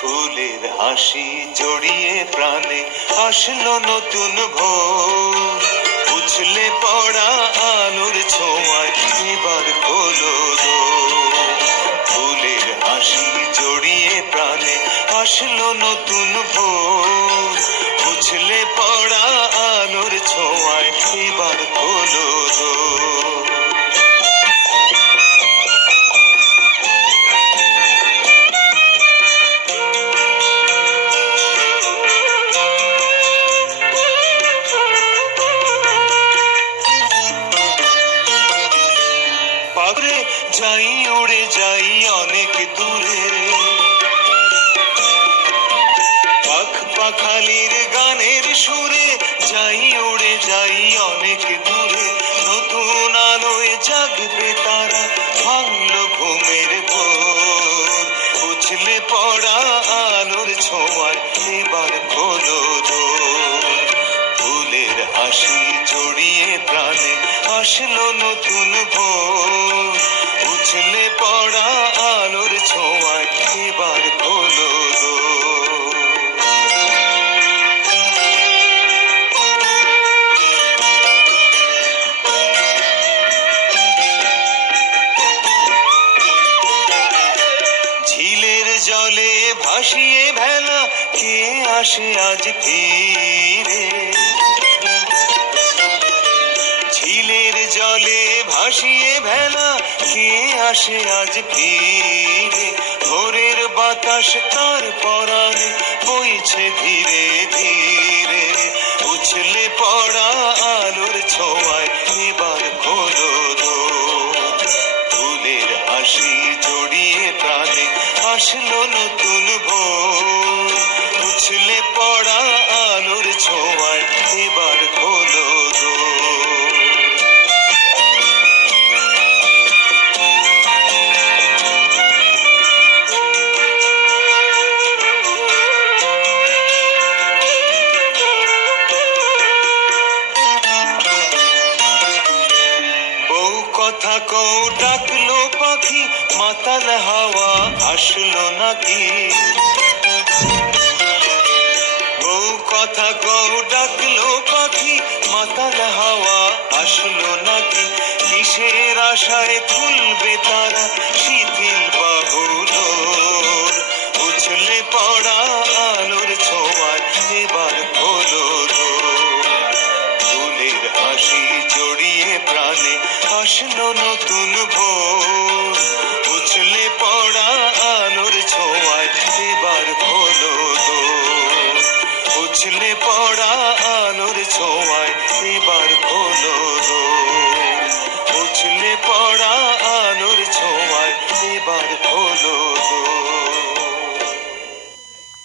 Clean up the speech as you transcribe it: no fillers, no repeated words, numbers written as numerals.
ফুলের হাসি জড়িয়ে প্রাণে আসলো নতুন ভোর, উছলে পড়া আলোর ছোঁয়ায় এবার খোলো দোর। ফুলের হাসি জড়িয়ে প্রাণে আসলো নতুন ভোর, উছলে পড়া আলোর ছোঁয়ায় এবার খোলো দোর। পাখরে যাই উড়ে যাই অনেক দূরে, পাখ পাখালির গানের সুরে যাই উড়ে যাই অনেক দূরে। নতুন আলোয় জাগবে তারা, ভাঙলো ঘুমের ঘোর, উছলে পড়া আলোর ছোঁয়ায় এবার খোলো দোর। ফুলের হাসি জড়িয়ে প্রাণে আসলো নতুন ভোর, উছলে পড়া আলোর ছোঁয়ায় এবার খোলো দোর। ঝিলের জলে ভাসিয়ে ভেলা কে আসে আজ ফিরে, ঝিলের জলে ভাসিয়ে ভেলা কে আসে আজ ফিরে। ভোরের বাতাস তার পরাণে বইছে ধীরে ধীরে, উছলে পড়া আলোর ছোঁয়ায় এবার খোলো দোর। ফুলের হাসি জড়িয়ে প্রাণে আসলো নতুন ভোর, উছলে পড়া আলোর ছোঁয়ায় এবার খোলো দোর। বউ কথা কও ডাকলো পাখি, মাতাল হাওয়া আসলো নাকি। বউ কথা কও ডাকলো পাখি, মাতাল হাওয়া আসলো নাকি। কিসের আশায় খুলবে তারা শিথিল বাহুলোর, উছলে পড়া আলোর ছোঁয়ায় এবার খোলো দোর। ফুলের হাসি জড়িয়ে প্রাণে আসলো নতুন ভোর, উছলে পড়া আলোর ছোঁয়ায় এবার খোলো দোর। উছলে পড়া আলোর ছোঁয়ায় এবার খোলো